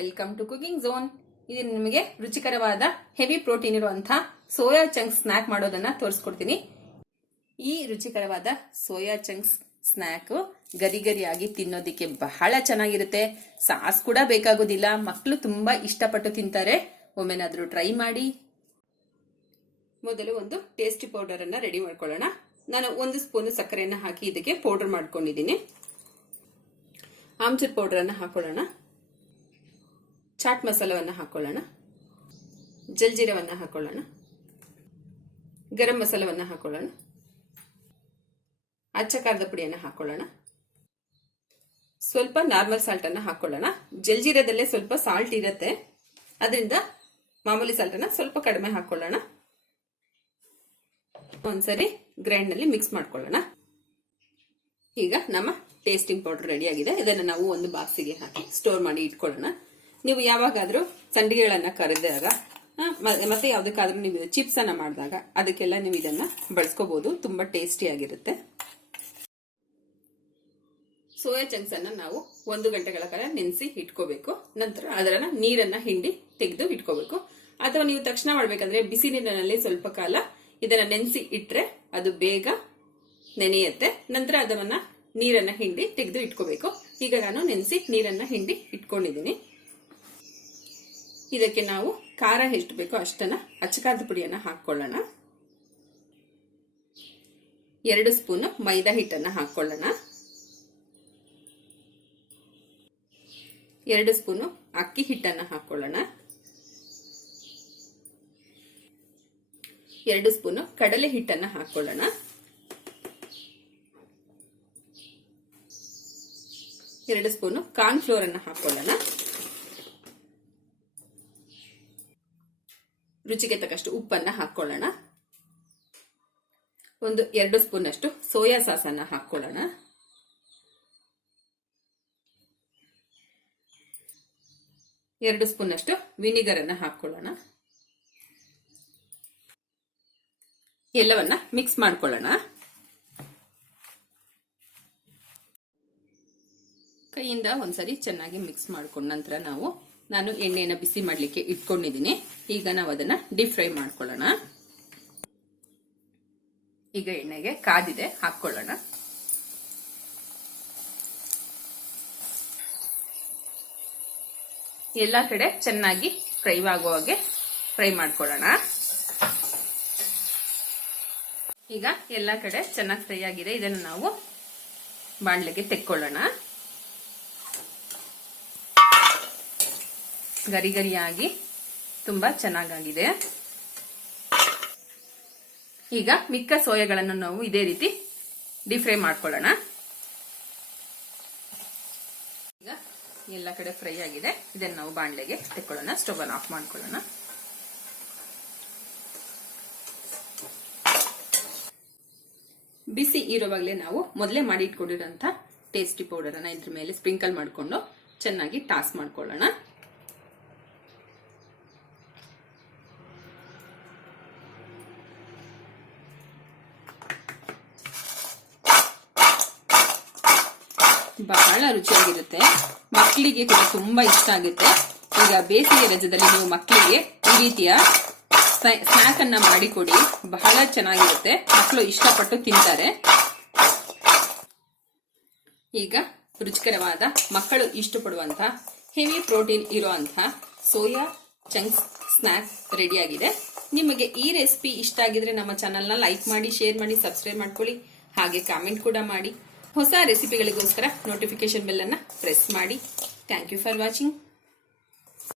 Welcome to cooking zone. ಇದು ನಿಮಗೆ ರುಚಿಕರವಾದ ಹೆವಿ ಪ್ರೋಟೀನ್ ಇರುವಂತಹ ಸೋಯಾ ಚಂಕ್ಸ್ ಸ್ನಾಕ್ ಮಾಡೋದನ್ನ ತೋರಿಸ್ಕೊಡ್ತೀನಿ. ಈ ರುಚಿಕರವಾದ ಸೋಯಾ ಚಂಕ್ಸ್ ಸ್ನಾಕ್ ಗರಿ ಗರಿಯಾಗಿ ತಿನ್ನೋದಿಕ್ಕೆ ಬಹಳ ಚೆನ್ನಾಗಿರುತ್ತೆ. ಸಾಸ್ ಕೂಡ ಬೇಕಾಗೋದಿಲ್ಲ. ಮಕ್ಕಳು ತುಂಬಾ ಇಷ್ಟಪಟ್ಟು ತಿಂತಾರೆ. ಒಮ್ಮೆನಾದ್ರೂ ಟ್ರೈ ಮಾಡಿ. ಮೊದಲು ಒಂದು ಟೇಸ್ಟಿ ಪೌಡರ್ ಅನ್ನ ರೆಡಿ ಮಾಡ್ಕೊಳ್ಳೋಣ. ನಾನು 1 ಸ್ಪೂನ್ ಸಕ್ಕರೆಯನ್ನ ಹಾಕಿ ಇದಕ್ಕೆ ಪೌಡರ್ ಮಾಡ್ಕೊಂಡಿದ್ದೀನಿ. ಆಮ್ಚೂರ್ ಪೌಡರ್ ಅನ್ನ ಹಾಕೊಳ್ಳೋಣ. ಚಾಟ್ ಮಸಾಲವನ್ನು ಹಾಕೊಳ್ಳೋಣ. ಜಲ್ಜೀರವನ್ನು ಹಾಕೊಳ್ಳೋಣ. ಗರಂ ಮಸಾಲವನ್ನು ಹಾಕೊಳ್ಳೋಣ. ಅಚ್ಚ ಖಾರದ ಪುಡಿಯನ್ನು ಹಾಕೊಳ್ಳೋಣ. ಸ್ವಲ್ಪ ನಾರ್ಮಲ್ ಸಾಲ್ಟ್ ಅನ್ನು ಹಾಕೊಳ್ಳೋಣ. ಜಲ್ಜೀರದಲ್ಲೇ ಸ್ವಲ್ಪ ಸಾಲ್ಟ್ ಇರುತ್ತೆ, ಅದರಿಂದ ಮಾಮೂಲಿ ಸಾಲ್ಟ್ ಅನ್ನ ಸ್ವಲ್ಪ ಕಡಿಮೆ ಹಾಕೊಳ್ಳೋಣ. ಒಂದ್ಸರಿ ಗ್ರೈಂಡ್ ನಲ್ಲಿ ಮಿಕ್ಸ್ ಮಾಡ್ಕೊಳ್ಳೋಣ. ಈಗ ನಮ್ಮ ಟೇಸ್ಟಿಂಗ್ ಪೌಡರ್ ರೆಡಿ ಆಗಿದೆ. ಇದನ್ನು ನಾವು ಒಂದು ಬಾಕ್ಸಿಗೆ ಹಾಕಿ ಸ್ಟೋರ್ ಮಾಡಿ ಇಟ್ಕೊಳ್ಳೋಣ. ನೀವು ಯಾವಾಗಾದ್ರೂ ಸಂಡಿಗೆಗಳನ್ನ ಕರೆದಾಗ ಮತ್ತೆ ಯಾವ್ದಕ್ಕಾದ್ರೂ ನೀವು ಚಿಪ್ಸ್ ಅನ್ನ ಮಾಡಿದಾಗ ಅದಕ್ಕೆಲ್ಲ ನೀವು ಇದನ್ನ ಬಳಸ್ಕೋಬಹುದು. ತುಂಬಾ ಟೇಸ್ಟಿ ಆಗಿರುತ್ತೆ. ಸೋಯಾ ಚಂಕ್ಸ್ ಅನ್ನ ನಾವು 1 ಗಂಟೆಗಳ ಕಾಲ ನೆನೆಸಿ ಇಟ್ಕೋಬೇಕು. ನಂತರ ಅದರ ನೀರನ್ನ ಹಿಂಡಿ ತೆಗೆದು ಇಟ್ಕೋಬೇಕು. ಅಥವಾ ನೀವು ತಕ್ಷಣ ಮಾಡ್ಬೇಕಂದ್ರೆ ಬಿಸಿ ನೀರಿನಲ್ಲಿ ಸ್ವಲ್ಪ ಕಾಲ ಇದನ್ನ ನೆನೆಸಿ ಇಟ್ರೆ ಅದು ಬೇಗ ನೆನೆಯುತ್ತೆ. ನಂತರ ಅದನ್ನ ನೀರನ್ನ ಹಿಂಡಿ ತೆಗೆದು ಇಟ್ಕೋಬೇಕು. ಈಗ ನಾನು ನೆನೆಸಿ ನೀರನ್ನ ಹಿಂಡಿ ಇಟ್ಕೊಂಡಿದ್ದೀನಿ. ಇದಕ್ಕೆ ನಾವು ಖಾರ ಎಷ್ಟು ಬೇಕೋ ಅಷ್ಟನ್ನ ಅಚ್ಚಕಾರದ ಪುಡಿಯನ್ನ ಹಾಕೊಳ್ಳೋಣ. 2 ಸ್ಪೂನ್ ಮೈದಾ ಹಿಟ್ಟನ್ನ ಹಾಕೊಳ್ಳೋಣ. 2 ಸ್ಪೂನ್ ಅಕ್ಕಿ ಹಿಟ್ಟನ್ನ ಹಾಕೊಳ್ಳೋಣ. 2 ಸ್ಪೂನ್ ಕಡಲೆ ಹಿಟ್ಟನ್ನ ಹಾಕೊಳ್ಳೋಣ. 2 ಸ್ಪೂನ್ ಕಾರ್ನ್ ಫ್ಲೋರ್ ಅನ್ನ ಹಾಕೊಳ್ಳೋಣ. ರುಚಿಗೆ ತಕ್ಕಷ್ಟು ಉಪ್ಪನ್ನ ಹಾಕೊಳ್ಳೋಣ. 2 ಸ್ಪೂನ್ ಅಷ್ಟು ಸೋಯಾ ಸಾಸ್ ಅನ್ನ ಹಾಕೊಳ್ಳೋಣ. 2 ಸ್ಪೂನ್ ಅಷ್ಟು ವಿನಿಗರ್ ಅನ್ನ ಹಾಕೊಳ್ಳೋಣ. ಎಲ್ಲವನ್ನ ಮಿಕ್ಸ್ ಮಾಡ್ಕೊಳ್ಳೋಣ. ಕೈಯಿಂದ ಒಂದ್ಸರಿ ಚೆನ್ನಾಗಿ ಮಿಕ್ಸ್ ಮಾಡ್ಕೊಂಡ ನಂತರ ನಾನು ಎಣ್ಣೆನ ಬಿಸಿ ಮಾಡ್ಲಿಕ್ಕೆ ಇಟ್ಕೊಂಡಿದ್ದೀನಿ. ಈಗ ನಾವು ಅದನ್ನ ಡೀಪ್ ಫ್ರೈ ಮಾಡ್ಕೊಳ್ಳೋಣ. ಈಗ ಎಣ್ಣೆಗೆ ಕಾದಿದೆ, ಹಾಕೊಳ್ಳೋಣ. ಎಲ್ಲಾ ಕಡೆ ಚೆನ್ನಾಗಿ ಫ್ರೈ ಆಗೋ ಹಾಗೆ ಫ್ರೈ ಮಾಡ್ಕೊಳ್ಳೋಣ. ಈಗ ಎಲ್ಲಾ ಕಡೆ ಚೆನ್ನಾಗಿ ಫ್ರೈ ಆಗಿದೆ. ಇದನ್ನು ನಾವು ಬಾಣಲೆಗೆ ತೆಕ್ಕೊಳ್ಳೋಣ. ಗರಿ ಗರಿಯಾಗಿ ತುಂಬಾ ಚೆನ್ನಾಗಿದೆ. ಈಗ ಮಿಕ್ಕ ಸೋಯಾಗಳನ್ನು ನಾವು ಇದೇ ರೀತಿ ಡೀಪ್ ಫ್ರೈ ಮಾಡ್ಕೊಳ್ಳೋಣ. ಈಗ ಎಲ್ಲ ಕಡೆ ಫ್ರೈ ಆಗಿದೆ. ಇದನ್ನು ನಾವು ಬಾಣಲೆಗೆ ತೆಕ್ಕೊಳ್ಳೋಣ. ಸ್ಟವ್ ಅನ್ನು ಆಫ್ ಮಾಡ್ಕೊಳ್ಳೋಣ. ಬಿಸಿ ಇರುವಾಗಲೇ ನಾವು ಮೊದಲೇ ಮಾಡಿ ಇಟ್ಕೊಂಡಿರೋಂಥ ಟೇಸ್ಟಿ ಪೌಡರ್ ಅನ್ನ ಇದ್ರ ಮೇಲೆ ಸ್ಪ್ರಿಂಕಲ್ ಮಾಡಿಕೊಂಡು ಚೆನ್ನಾಗಿ ಟಾಸ್ ಮಾಡ್ಕೊಳ್ಳೋಣ. ಬಹಳ ರುಚಿಯಾಗಿರುತ್ತೆ. ಮಕ್ಕಳಿಗೆ ಕೂಡ ತುಂಬಾ ಇಷ್ಟ ಆಗುತ್ತೆ. ಈಗ ಬೇಸಿಗೆ ರಜದಲ್ಲಿ ನೀವು ಮಕ್ಕಳಿಗೆ ಈ ರೀತಿಯ ಸ್ನಾಕ್ ಅನ್ನ ಮಾಡಿಕೊಡಿ. ಬಹಳ ಚೆನ್ನಾಗಿರುತ್ತೆ. ಮಕ್ಕಳು ಇಷ್ಟಪಟ್ಟು ತಿಂತಾರೆ. ಈಗ ರುಚಿಕರವಾದ ಮಕ್ಕಳು ಇಷ್ಟಪಡುವಂತಹ ಹೆವಿ ಪ್ರೋಟೀನ್ ಇರುವಂತಹ ಸೋಯಾ ಚಂಕ್ಸ್ ಸ್ನಾಕ್ ರೆಡಿಯಾಗಿದೆ. ನಿಮಗೆ ಈ ರೆಸಿಪಿ ಇಷ್ಟ ಆಗಿದ್ರೆ ನಮ್ಮ ಚಾನೆಲ್ನ ಲೈಕ್ ಮಾಡಿ, ಶೇರ್ ಮಾಡಿ, ಸಬ್ಸ್ಕ್ರೈಬ್ ಮಾಡ್ಕೊಳ್ಳಿ. ಹಾಗೆ ಕಾಮೆಂಟ್ ಕೂಡ ಮಾಡಿ. ಹೊಸ ರೆಸಿಪಿಗಳಿಗೋಸ್ಕರ ನೋಟಿಫಿಕೇಶನ್ ಬೆಲ್ ಅನ್ನ ಪ್ರೆಸ್ ಮಾಡಿ. Thank you for watching.